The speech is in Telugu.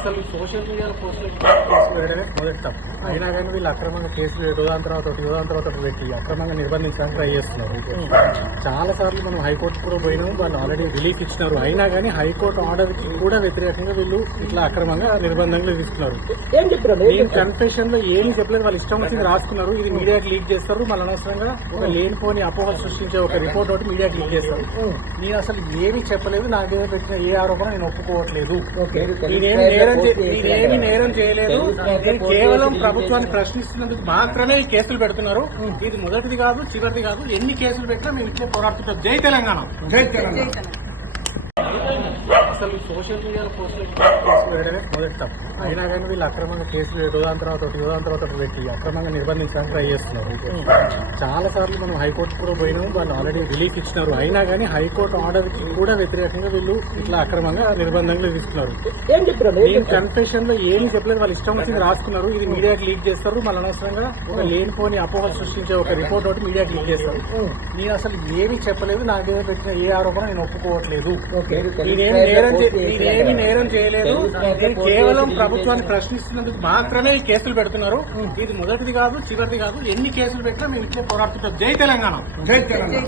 అసలు సోషల్ మీడియాలో పోస్టులు కేసులు వేయడమే మొదటి తప్పు. అయినా కానీ వీళ్ళు అక్రమంగా కేసులు దాని తర్వాత పెట్టి అక్రమంగా నిర్బంధించడానికి ట్రై చేస్తున్నారు. చాలా సార్లు మనం హైకోర్టు కూడా పోయినాము, వాళ్ళు ఆల్రెడీ రిలీఫ్ ఇచ్చినారు. అయినా కానీ హైకోర్టు ఆర్డర్ కి కూడా వ్యతిరేకంగా వీళ్ళు ఇట్లా అక్రమంగా నిర్బంధంగా విధిస్తున్నారు. నేను కన్ఫెషన్ లో ఏమీ చెప్పలేదు, వాళ్ళు ఇష్టం వచ్చింది రాసుకున్నారు. ఇది మీడియాకి లీక్ చేస్తారు, మళ్ళీ అనవసరంగా ఒక లేనిపోని అపోహలు సృష్టించే ఒక రిపోర్ట్ ఒకటి మీడియాకి లీక్ చేస్తారు. నేను అసలు ఏమీ చెప్పలేదు, నా మీద పెట్టిన ఏ ఆరోపణ నేను ఒప్పుకోవట్లేదు. నేనేమి నేరం చేయలేదు. నేను కేవలం ప్రభుత్వాన్ని ప్రశ్నిస్తున్నందుకు మాత్రమే ఈ కేసులు పెడుతున్నారు. ఇది మొదటిది కాదు, చివరిది కాదు. ఎన్ని కేసులు పెట్టినా మేము ఇట్లే పోరాడుతుంటాం. జై తెలంగాణ. జై తెలంగాణ. అసలు సోషల్ మీడియాలో పోస్టులు కేసులు వేయడమే మొదటి తప్పు. అయినా కానీ వీళ్ళు అక్రమంగా కేసులు దాని తర్వాత పెట్టి అక్రమంగా నిర్బంధించడానికి ట్రై చేస్తున్నారు. చాలా సార్లు మనం హైకోర్టు కూడా పోయినాము, వాళ్ళు ఆల్రెడీ రిలీఫ్ ఇచ్చినారు. అయినా కానీ హైకోర్టు ఆర్డర్ కి కూడా వ్యతిరేకంగా వీళ్ళు ఇట్లా అక్రమంగా నిర్బంధంగా విధిస్తున్నారు. నేను కన్ఫెషన్ లో ఏమీ చెప్పలేదు, వాళ్ళు ఇష్టం వచ్చింది రాసుకున్నారు. ఇది మీడియాకి లీక్ చేస్తారు, మళ్ళీ అనవసరంగా ఒక లేనిపోని అపోహలు సృష్టించే ఒక రిపోర్ట్ ఒకటి మీడియాకి లీక్ చేస్తారు. నేను అసలు ఏమీ చెప్పలేదు, నా మీద పెట్టిన ఏ ఆరోపణ నేను ఒప్పుకోవట్లేదు. నేనేమి నేరం చేయలేదు. నేను కేవలం ప్రభుత్వాన్ని ప్రశ్నిస్తున్నందుకు మాత్రమే ఈ కేసులు పెడుతున్నారు. ఇది మొదటిది కాదు, చివరిది కాదు. ఎన్ని కేసులు పెట్టినా మేము ఇట్లే పోరాడుతుంటాం. జై తెలంగాణ. జై తెలంగాణ.